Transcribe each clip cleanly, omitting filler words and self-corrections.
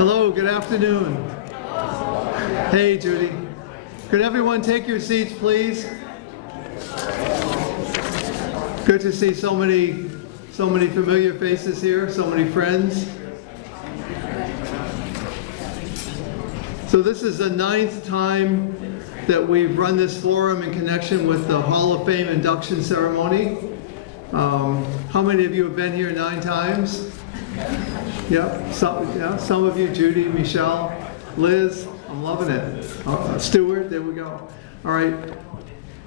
Hello, good afternoon. Hey, Judy. Could everyone take your seats, please? Good to see so many familiar faces here, so many friends. So this is the 9th time that we've run this forum in connection with the Hall of Fame induction ceremony. How many of you have been here 9 times? Yep, some of you, Judy, Michelle, Liz, I'm loving it. Stuart, there we go. All right,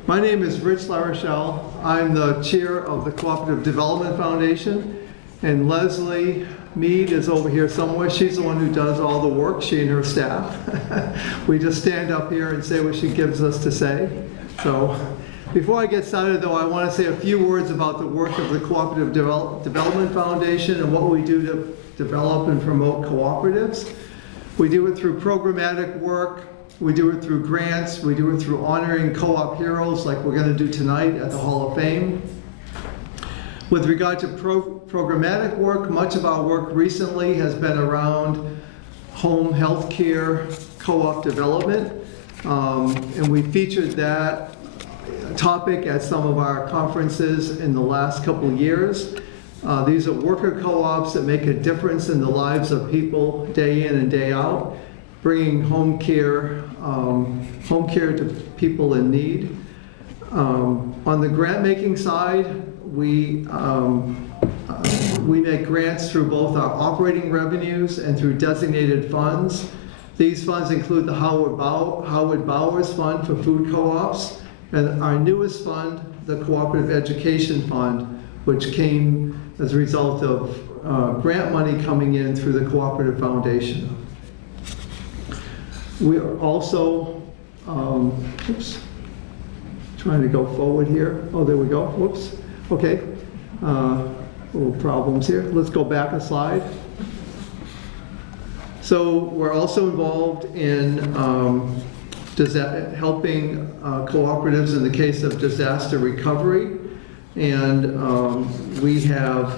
my name is Rich LaRochelle. I'm the chair of the Cooperative Development Foundation, and Leslie Mead is over here somewhere. She's the one who does all the work, she and her staff. We just stand up here and say what she gives us to say. So before I get started, though, I want to say a few words about the work of the Cooperative Development Foundation and what we do to develop and promote cooperatives. We do it through programmatic work, we do it through grants, we do it through honoring co-op heroes like we're going to do tonight at the Hall of Fame. With regard to programmatic work, much of our work recently has been around home health care co-op development, and we featured that topic at some of our conferences in the last couple of years. These are worker co-ops that make a difference in the lives of people day in and day out, bringing home care to people in need. On the grant making side, we make grants through both our operating revenues and through designated funds. These funds include the Howard Bowers Fund for food co-ops, and our newest fund, the Cooperative Education Fund, which came as a result of grant money coming in through the Cooperative Foundation. We are also, trying to go forward here. Oh, there we go, whoops. Okay, little problems here. Let's go back a slide. So we're also involved in helping cooperatives in the case of disaster recovery. And we have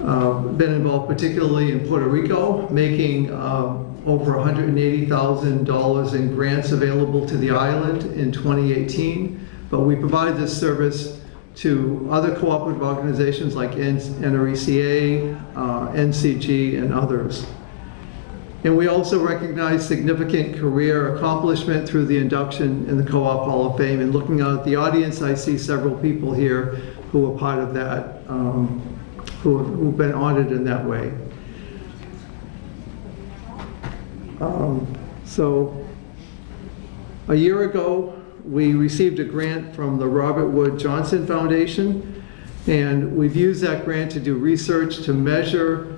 been involved particularly in Puerto Rico, making over $180,000 in grants available to the island in 2018. But we provide this service to other cooperative organizations like NRECA, NCG, and others. And we also recognize significant career accomplishment through the induction in the Co-op Hall of Fame. And looking out at the audience, I see several people here who are part of that, who've been honored in that way. So a year ago, we received a grant from the Robert Wood Johnson Foundation, and we've used that grant to do research to measure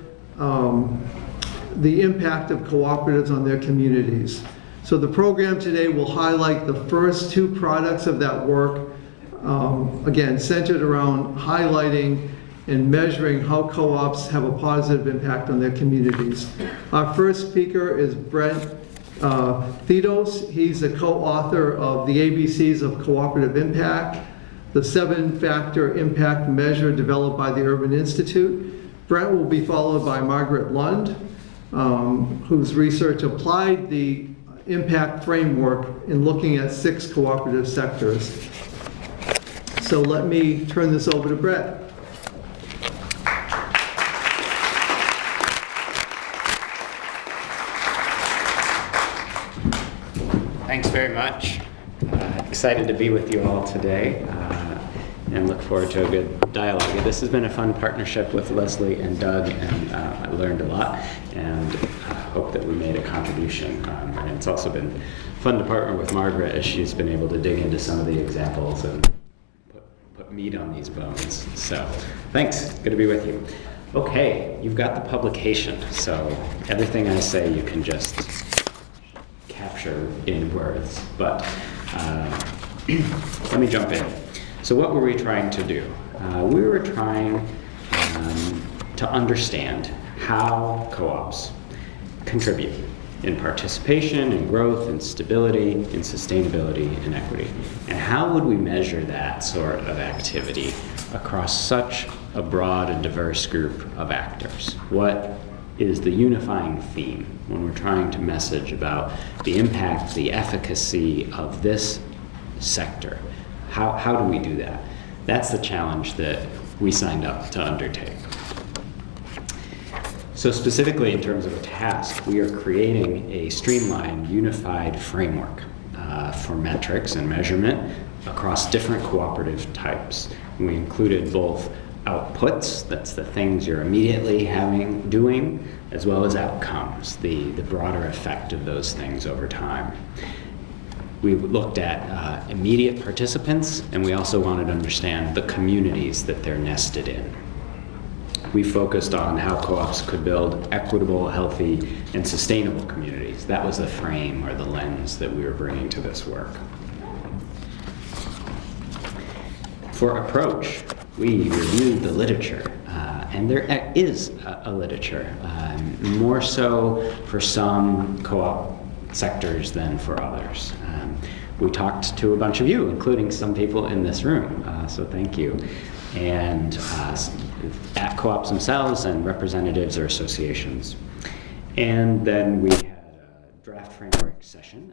the impact of cooperatives on their communities. So the program today will highlight the first 2 products of that work, again, centered around highlighting and measuring how co-ops have a positive impact on their communities. Our first speaker is Brent Thedos. He's a co-author of the ABCs of Cooperative Impact, the 7-factor impact measure developed by the Urban Institute. Brent will be followed by Margaret Lund, whose research applied the impact framework in looking at 6 cooperative sectors. So let me turn this over to Brett. Thanks very much. Excited to be with you all today and look forward to a good dialogue. This has been a fun partnership with Leslie and Doug, and I learned a lot, and hope that we made a contribution. And it's also been fun to partner with Margaret as she's been able to dig into some of the examples and put meat on these bones. So thanks, good to be with you. Okay, you've got the publication, so everything I say you can just capture in words, but let me jump in. So what were we trying to do? We were trying to understand how co-ops contribute in participation, in growth, in stability, in sustainability, and equity. And how would we measure that sort of activity across such a broad and diverse group of actors? What is the unifying theme when we're trying to message about the impact, the efficacy of this sector. How do we do that? That's the challenge that we signed up to undertake. So specifically in terms of a task, we are creating a streamlined, unified framework for metrics and measurement across different cooperative types. We included both outputs, that's the things you're immediately doing, as well as outcomes, the broader effect of those things over time. We looked at immediate participants, and we also wanted to understand the communities that they're nested in. We focused on how co-ops could build equitable, healthy, and sustainable communities. That was the frame or the lens that we were bringing to this work. For approach, we reviewed the literature, and there is a literature, more so for some co-op sectors than for others. We talked to a bunch of you, including some people in this room, so thank you. And at co-ops themselves and representatives or associations. And then we had a draft framework session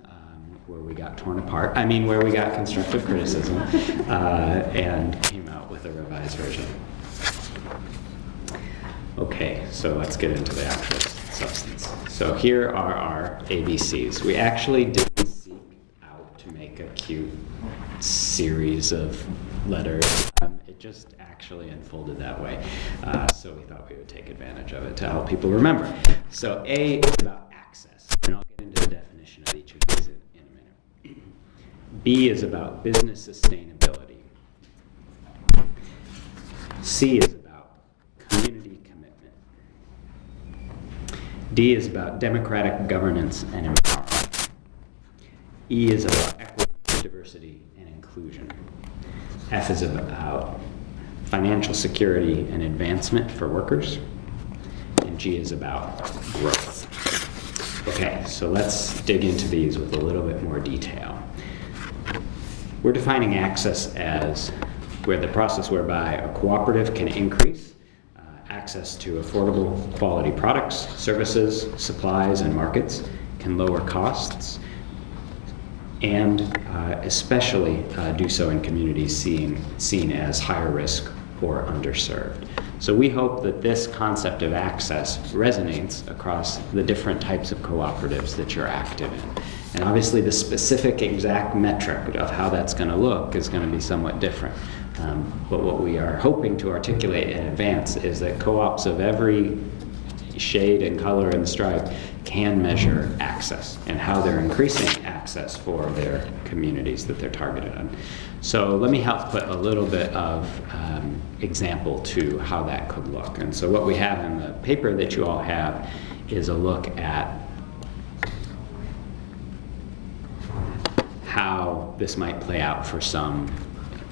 where we got torn apart, where we got constructive criticism and came out with a revised version. Okay, so let's get into the actual substance. So here are our ABCs. We actually didn't seek out to make a cute series of letters. It just actually unfolded that way. So we thought we would take advantage of it to help people remember. So A is about access, and I'll get into the definition of each of these in a minute. B is about business sustainability. C is about community commitment. D is about democratic governance and empowerment. E is about equity, diversity, and inclusion. F is about financial security and advancement for workers. And G is about growth. Okay, so let's dig into these with a little bit more detail. We're defining access as the process whereby a cooperative can increase access to affordable quality products, services, supplies, and markets, can lower costs, and especially do so in communities seen as higher risk or underserved. So we hope that this concept of access resonates across the different types of cooperatives that you're active in. And obviously the specific exact metric of how that's going to look is going to be somewhat different. But what we are hoping to articulate in advance is that co-ops of every shade and color and stripe can measure access and how they're increasing access for their communities that they're targeted on. So let me help put a little bit of example to how that could look. And so what we have in the paper that you all have is a look at how this might play out for some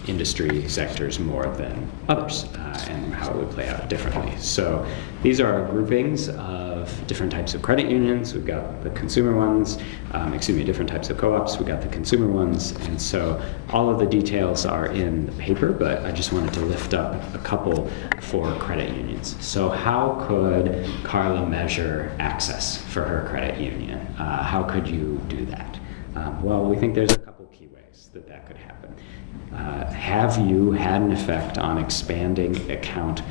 industry sectors more than others, and how it would play out differently. So these are our groupings of different types of credit unions. We've got the consumer ones, different types of co-ops. We've got the consumer ones, and so all of the details are in the paper, but I just wanted to lift up a couple for credit unions. So how could Carla measure access for her credit union? How could you do that? Well, we think there's a couple key ways that could happen. Have you had an effect on expanding account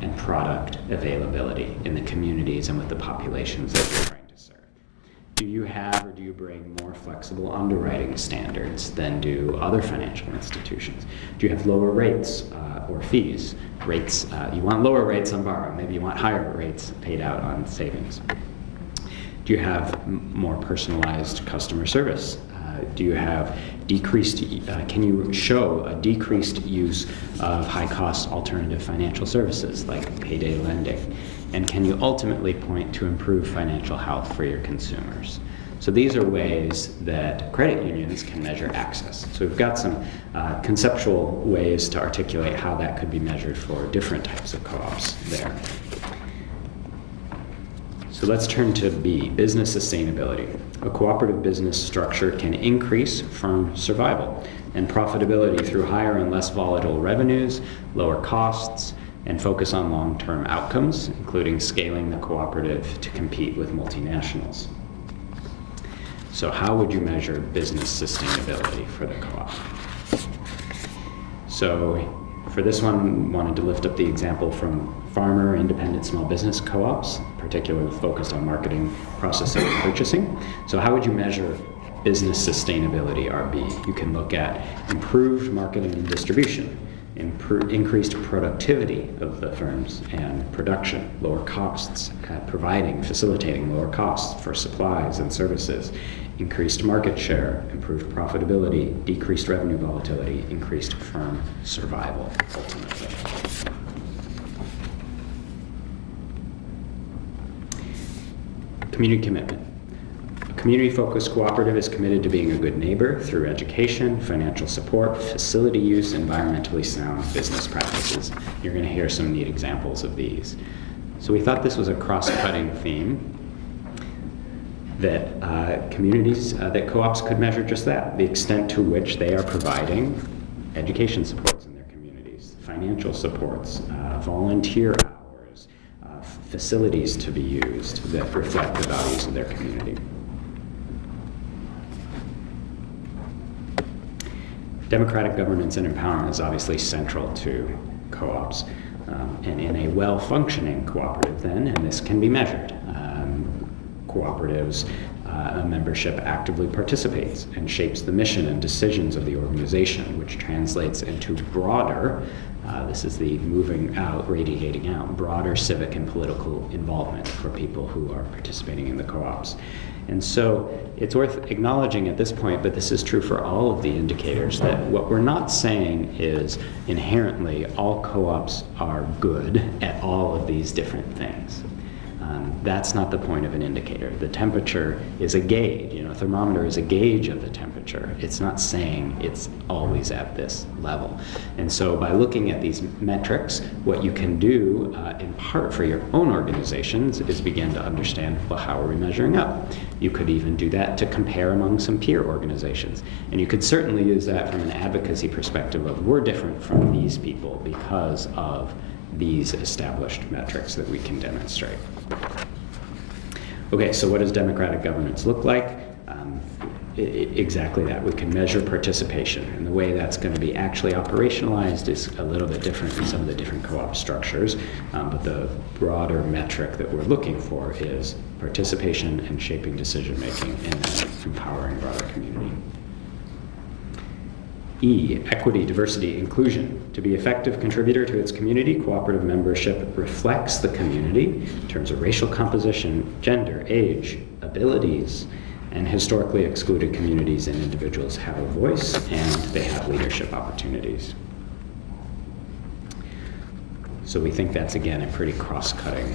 and product availability in the communities and with the populations that you're trying to serve? Do you have or do you bring more flexible underwriting standards than do other financial institutions? Do you have lower rates or fees? You want lower rates on borrowing, maybe you want higher rates paid out on savings. Do you have more personalized customer service? Do you have can you show a decreased use of high-cost alternative financial services like payday lending? And can you ultimately point to improved financial health for your consumers? So these are ways that credit unions can measure access. So we've got some conceptual ways to articulate how that could be measured for different types of co-ops there. So let's turn to B, business sustainability. A cooperative business structure can increase firm survival and profitability through higher and less volatile revenues, lower costs, and focus on long-term outcomes, including scaling the cooperative to compete with multinationals. So how would you measure business sustainability for the co-op? So for this one, wanted to lift up the example from farmer independent small business co-ops, particularly focused on marketing, processing, and purchasing. So how would you measure business sustainability, RB? You can look at improved marketing and distribution, increased productivity of the firms and production, lower costs, facilitating lower costs for supplies and services, increased market share, improved profitability, decreased revenue volatility, increased firm survival, ultimately. Community commitment. A community-focused cooperative is committed to being a good neighbor through education, financial support, facility use, environmentally sound business practices. You're going to hear some neat examples of these. So we thought this was a cross-cutting theme that that co-ops could measure just that, the extent to which they are providing education supports in their communities, financial supports, volunteer hours, facilities to be used that reflect the values of their community. Democratic governance and empowerment is obviously central to co-ops. And in a well-functioning cooperative then, and this can be measured, cooperatives, membership actively participates and shapes the mission and decisions of the organization, which translates into broader, this is the moving out, radiating out, broader civic and political involvement for people who are participating in the co-ops. And so it's worth acknowledging at this point, but this is true for all of the indicators, that what we're not saying is inherently all co-ops are good at all of these different things. That's not the point of an indicator. The temperature is a gauge. A thermometer is a gauge of the temperature. It's not saying it's always at this level. And so by looking at these metrics, what you can do in part for your own organizations is begin to understand, well, how are we measuring up? You could even do that to compare among some peer organizations. And you could certainly use that from an advocacy perspective of we're different from these people because of these established metrics that we can demonstrate. Okay, so what does democratic governance look like? Exactly that. We can measure participation, and the way that's going to be actually operationalized is a little bit different in some of the different co-op structures, but the broader metric that we're looking for is participation and shaping decision-making and empowering broader community. E, equity, diversity, inclusion. To be an effective contributor to its community, cooperative membership reflects the community in terms of racial composition, gender, age, abilities, and historically excluded communities and individuals have a voice and they have leadership opportunities. So we think that's, again, a pretty cross-cutting